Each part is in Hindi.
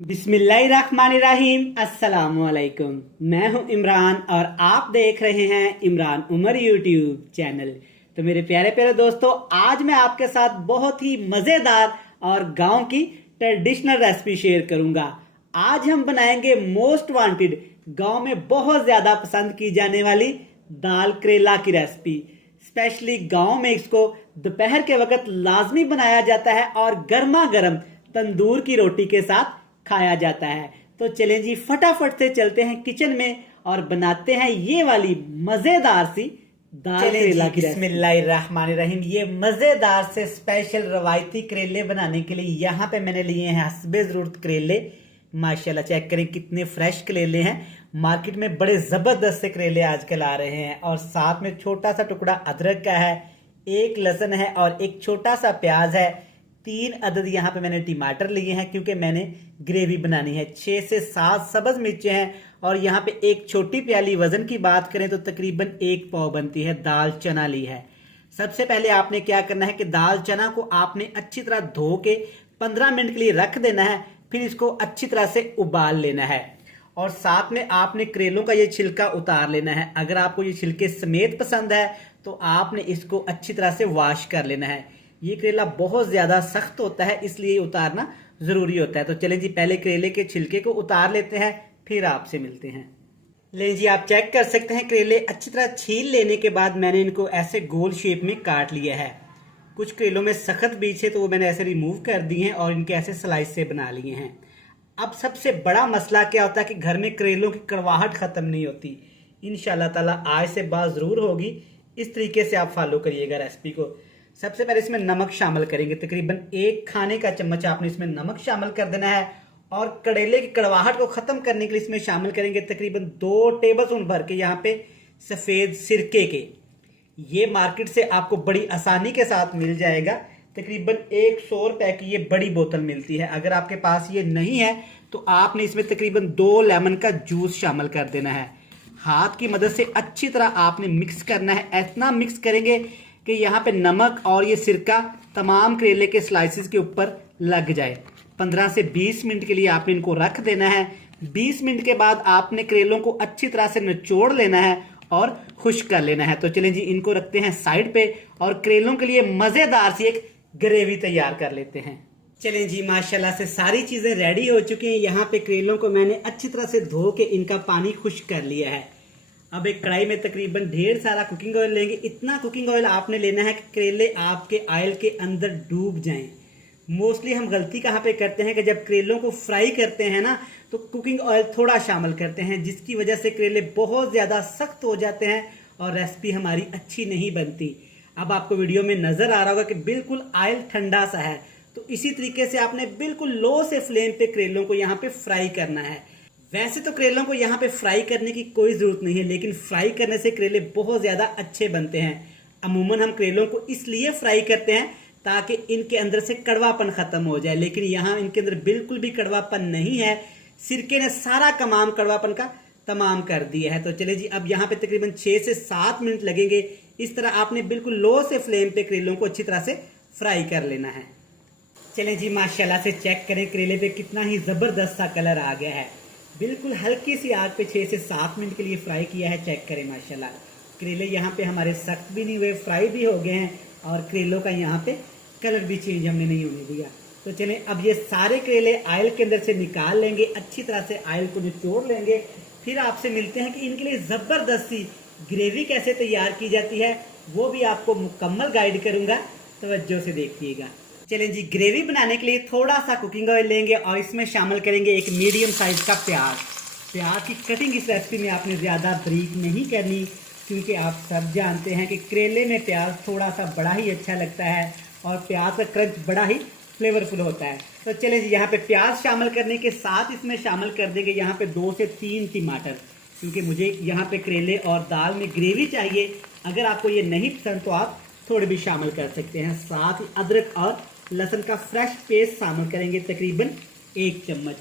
बिस्मिल्लाहिर्रहमानिर्रहीम। अस्सलामुअलैकुम। मैं हूं इमरान और आप देख रहे हैं इमरान उमर यूट्यूब चैनल। तो मेरे प्यारे प्यारे दोस्तों, आज मैं आपके साथ बहुत ही मज़ेदार और गांव की ट्रेडिशनल रेसिपी शेयर करूंगा। आज हम बनाएंगे मोस्ट वांटेड, गांव में बहुत ज़्यादा पसंद की जाने वाली दाल करेला की रेसिपी। स्पेशली गांव में इसको दोपहर के वक्त लाजमी बनाया जाता है और गर्मा गर्म तंदूर की रोटी के साथ खाया जाता है। तो चलें जी, फटाफट से चलते हैं किचन में और बनाते हैं ये वाली मजेदार सी दाल करेला की। बिस्मिल्लाहिर्रहमानिर्रहीम। ये मजेदार से स्पेशल रवायती करेले बनाने के लिए यहाँ पे मैंने लिए हैं हस्बे जरूरत करेले। माशाल्लाह, चेक करें कितने फ्रेश करेले हैं। मार्केट में बड़े जबरदस्त से करेले आजकल आ रहे हैं। और साथ में छोटा सा टुकड़ा अदरक का है, एक लहसुन है और एक छोटा सा प्याज है। 3 अदद यहाँ पे मैंने टमाटर लिए हैं क्योंकि मैंने ग्रेवी बनानी है। 6 से 7 सब्ज मिर्चें हैं और यहाँ पे एक छोटी प्याली, वजन की बात करें तो तकरीबन 1 पाव बनती है, दाल चना ली है। सबसे पहले आपने क्या करना है कि दाल चना को आपने अच्छी तरह धो के 15 मिनट के लिए रख देना है। फिर इसको अच्छी तरह से उबाल लेना है और साथ में आपने करेलों का ये छिलका उतार लेना है। अगर आपको ये छिलके समेत पसंद है तो आपने इसको अच्छी तरह से वॉश कर लेना है। ये करेला बहुत ज्यादा सख्त होता है, इसलिए उतारना जरूरी होता है। तो चलें जी, पहले करेले के छिलके को उतार लेते हैं, फिर आपसे मिलते हैं। लें जी, आप चेक कर सकते हैं करेले अच्छी तरह छील लेने के बाद मैंने इनको ऐसे गोल शेप में काट लिया है। कुछ करेलों में सख्त बीज है तो वो मैंने ऐसे रिमूव कर दिए हैं और इनके ऐसे स्लाइस से बना लिए हैं। अब सबसे बड़ा मसला क्या होता है कि घर में करेलों की कड़वाहट खत्म नहीं होती। इंशाल्लाह ताला आज से बात जरूर होगी। इस तरीके से आप फॉलो करिएगा रेसिपी को। सबसे पहले इसमें नमक शामिल करेंगे। तकरीबन 1 खाने का चम्मच आपने इसमें नमक शामिल कर देना है और करेले की कड़वाहट को खत्म करने के लिए इसमें शामिल करेंगे तकरीबन 2 टेबलस्पून भर के यहाँ पे सफेद सिरके के। ये मार्केट से आपको बड़ी आसानी के साथ मिल जाएगा। तकरीबन 100 रुपए की ये बड़ी बोतल मिलती है। अगर आपके पास ये नहीं है तो आपने इसमें तकरीबन 2 लेमन का जूस शामिल कर देना है। हाथ की मदद से अच्छी तरह आपने मिक्स करना है। इतना मिक्स करेंगे कि यहाँ पे नमक और ये सिरका तमाम करेले के स्लाइसिस के ऊपर लग जाए। 15 से 20 मिनट के लिए आपने इनको रख देना है। 20 मिनट के बाद आपने करेलों को अच्छी तरह से निचोड़ लेना है और खुश्क कर लेना है। तो चलें जी, इनको रखते हैं साइड पे और करेलों के लिए मजेदार सी एक ग्रेवी तैयार कर लेते हैं। चलें जी, माशाल्लाह से सारी चीजें रेडी हो चुकी हैं। यहाँ पे करेलों को मैंने अच्छी तरह से धो के इनका पानी खुश्क कर लिया है। अब एक कढ़ाई में तकरीबन ढेर सारा कुकिंग ऑयल लेंगे। इतना कुकिंग ऑयल आपने लेना है कि करेले आपके ऑयल के अंदर डूब जाएं। मोस्टली हम गलती कहाँ पे करते हैं कि जब करेलों को फ्राई करते हैं ना तो कुकिंग ऑयल थोड़ा शामिल करते हैं, जिसकी वजह से करेले बहुत ज्यादा सख्त हो जाते हैं और रेसिपी हमारी अच्छी नहीं बनती। अब आपको वीडियो में नजर आ रहा होगा कि बिल्कुल ऑयल ठंडा सा है। तो इसी तरीके से आपने बिल्कुल लो से फ्लेम पे करेलों को यहाँ पे फ्राई करना है। वैसे तो करेलों को यहाँ पे फ्राई करने की कोई जरूरत नहीं है, लेकिन फ्राई करने से करेले बहुत ज्यादा अच्छे बनते हैं। अमूमन हम करेलों को इसलिए फ्राई करते हैं ताकि इनके अंदर से कड़वापन खत्म हो जाए, लेकिन यहाँ इनके अंदर बिल्कुल भी कड़वापन नहीं है। सिरके ने सारा कमाम कड़वापन का तमाम कर दिया है। तो चले जी, अब यहाँ पे तकरीबन 6 से 7 मिनट लगेंगे। इस तरह आपने बिल्कुल लो से फ्लेम पे करेलों को अच्छी तरह से फ्राई कर लेना है। चलें जी, माशाल्लाह से चेक करें करेले पे कितना ही जबरदस्त सा कलर आ गया है। बिल्कुल हल्की सी आग पे 6 से 7 मिनट के लिए फ्राई किया है। चेक करें माशाल्लाह, करेले यहाँ पे हमारे सख्त भी नहीं हुए, फ्राई भी हो गए हैं और करेलों का यहाँ पे कलर भी चेंज हमने नहीं होने दिया। तो चलें, अब ये सारे करेले ऑयल के अंदर से निकाल लेंगे, अच्छी तरह से ऑयल को निचोड़ लेंगे। फिर आपसे मिलते हैं कि इनके लिए जबरदस्त सी ग्रेवी कैसे तैयार की जाती है, वो भी आपको मुकम्मल गाइड करूंगा। तवज्जो से देखिएगा। चलें जी, ग्रेवी बनाने के लिए थोड़ा सा कुकिंग ऑयल लेंगे और इसमें शामिल करेंगे एक मीडियम साइज का प्याज। प्याज की कटिंग इस रेसिपी में आपने ज़्यादा बारीक नहीं करनी, क्योंकि आप सब जानते हैं कि करेले में प्याज थोड़ा सा बड़ा ही अच्छा लगता है और प्याज का क्रंच बड़ा ही फ्लेवरफुल होता है। तो चलें जी, यहाँ पे प्याज शामिल करने के साथ इसमें शामिल कर देंगे यहाँ पे 2 से 3 टमाटर, क्योंकि मुझे यहाँ पे करेले और दाल में ग्रेवी चाहिए। अगर आपको ये नहीं पसंद तो आप थोड़े भी शामिल कर सकते हैं। साथ ही अदरक और लहसुन का फ्रेश पेस्ट शामिल करेंगे तकरीबन 1 चम्मच।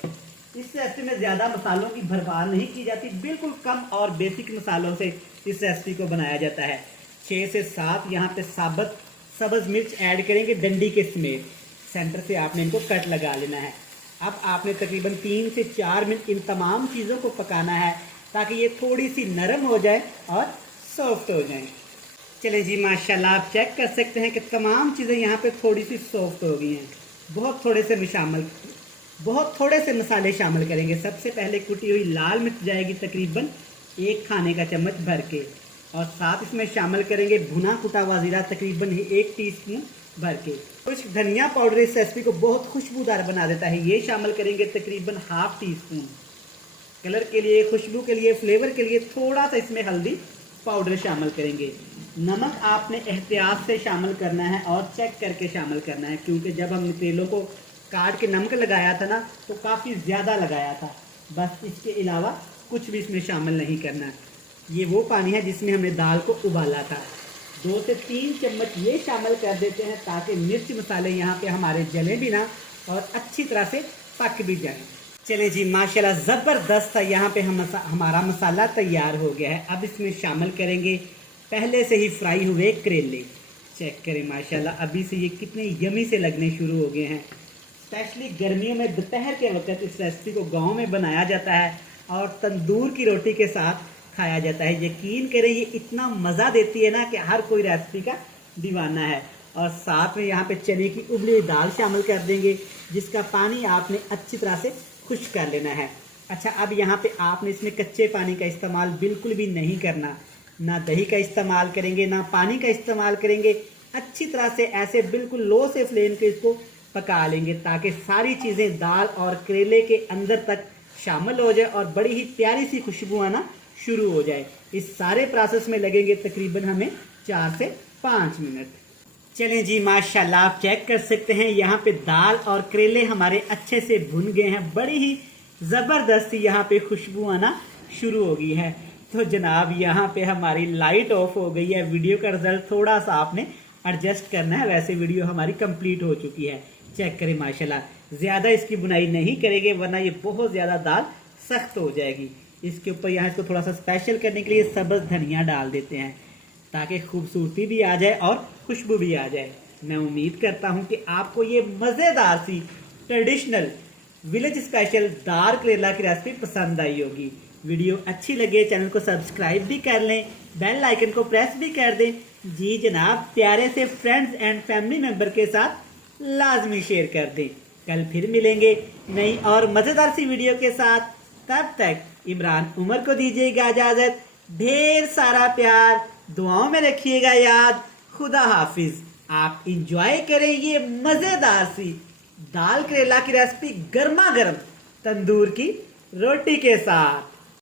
इस रेसिपी में ज़्यादा मसालों की भरमार नहीं की जाती, बिल्कुल कम और बेसिक मसालों से इस रेसिपी को बनाया जाता है। 6 से 7 यहाँ पे साबुत सब्ज मिर्च ऐड करेंगे डंडी के समेत। सेंटर से आपने इनको कट लगा लेना है। अब आपने तकरीबन 3 से 4 मिनट इन तमाम चीज़ों को पकाना है ताकि ये थोड़ी सी नरम हो जाए और सॉफ्ट हो जाए। चलें जी, माशाल्लाह आप चेक कर सकते हैं कि तमाम चीज़ें यहाँ पे थोड़ी सी सॉफ्ट हो गई हैं। बहुत थोड़े से मसाले शामिल करेंगे। सबसे पहले कुटी हुई लाल मिर्च जाएगी तकरीबन 1 खाने का चम्मच भर के, और साथ इसमें शामिल करेंगे भुना कुटा हुआ जीरा तकरीबन 1 टीस्पून भर के। कुछ धनिया पाउडर इस रेसिपी को बहुत खुशबूदार बना देता है, ये शामिल करेंगे तकरीबन ½ टीस्पून। कलर के लिए, खुशबू के लिए, फ्लेवर के लिए थोड़ा सा इसमें हल्दी पाउडर शामिल करेंगे। नमक आपने एहतियात से शामिल करना है और चेक करके शामिल करना है, क्योंकि जब हमने तेलों को काट के नमक लगाया था ना तो काफ़ी ज़्यादा लगाया था। बस इसके अलावा कुछ भी इसमें शामिल नहीं करना। ये वो पानी है जिसमें हमने दाल को उबाला था। 2 से 3 चम्मच ये शामिल कर देते हैं ताकि मिर्च मसाले यहाँ पे हमारे जले भी ना और अच्छी तरह से पक भी जाए। चलें जी, माशाल्लाह ज़बरदस्त था। यहाँ पे हमारा मसाला तैयार हो गया है। अब इसमें शामिल करेंगे पहले से ही फ्राई हुए करेले। चेक करें माशाल्लाह, अभी से ये कितने यमी से लगने शुरू हो गए हैं। स्पेशली गर्मियों में दोपहर के वक्त इस रेसिपी को गांव में बनाया जाता है और तंदूर की रोटी के साथ खाया जाता है। यकीन करें ये इतना मज़ा देती है ना कि हर कोई रेसिपी का दीवाना है। और साथ में यहाँ पे चने की उबली हुई दाल शामिल कर देंगे, जिसका पानी आपने अच्छी तरह से खुश्क कर लेना है। अच्छा, अब यहाँ पे आपने इसमें कच्चे पानी का इस्तेमाल बिल्कुल भी नहीं करना। ना दही का इस्तेमाल करेंगे, ना पानी का इस्तेमाल करेंगे। अच्छी तरह से ऐसे बिल्कुल लो से फ्लेम पे इसको पका लेंगे ताकि सारी चीज़ें दाल और करेले के अंदर तक शामिल हो जाए और बड़ी ही प्यारी सी खुशबू आना शुरू हो जाए। इस सारे प्रोसेस में लगेंगे तकरीबन हमें 4 से 5 मिनट। चलें जी, माशाल्लाह आप चेक कर सकते हैं यहाँ पे दाल और करेले हमारे अच्छे से भुन गए हैं। बड़ी ही ज़बरदस्त यहाँ पे खुशबू आना शुरू हो गई है। तो जनाब यहाँ पे हमारी लाइट ऑफ हो गई है। वीडियो का रिजल्ट थोड़ा सा आपने एडजस्ट करना है, वैसे वीडियो हमारी कंप्लीट हो चुकी है। चेक करें माशाल्लाह, ज़्यादा इसकी बुनाई नहीं करेंगे वरना ये बहुत ज़्यादा दाल सख्त हो जाएगी। इसके ऊपर यहाँ इसको थोड़ा सा स्पेशल करने के लिए सब्ज़ धनिया डाल देते हैं ताकि खूबसूरती भी आ जाए और खुशबू भी आ जाए। मैं उम्मीद करता हूँ कि आपको ये मज़ेदार सी ट्रेडिशनल विलेज स्पेशल दाल करेला की रेसिपी पसंद आई होगी। वीडियो अच्छी लगे चैनल को सब्सक्राइब भी कर लें, बेल आइकन को प्रेस भी कर दें। जी जनाब, प्यारे से फ्रेंड्स एंड फैमिली मेंबर के साथ लाजमी शेयर कर दें। कल फिर मिलेंगे नई और मज़ेदार सी वीडियो के साथ। तब तक इमरान उमर को दीजिएगा इजाज़त। ढेर सारा प्यार, दुआओं में रखिएगा याद। खुदा हाफिज। आप इंजॉय करें ये मज़ेदार सी दाल करेला की रेसिपी गर्मा गर्म तंदूर की रोटी के साथ।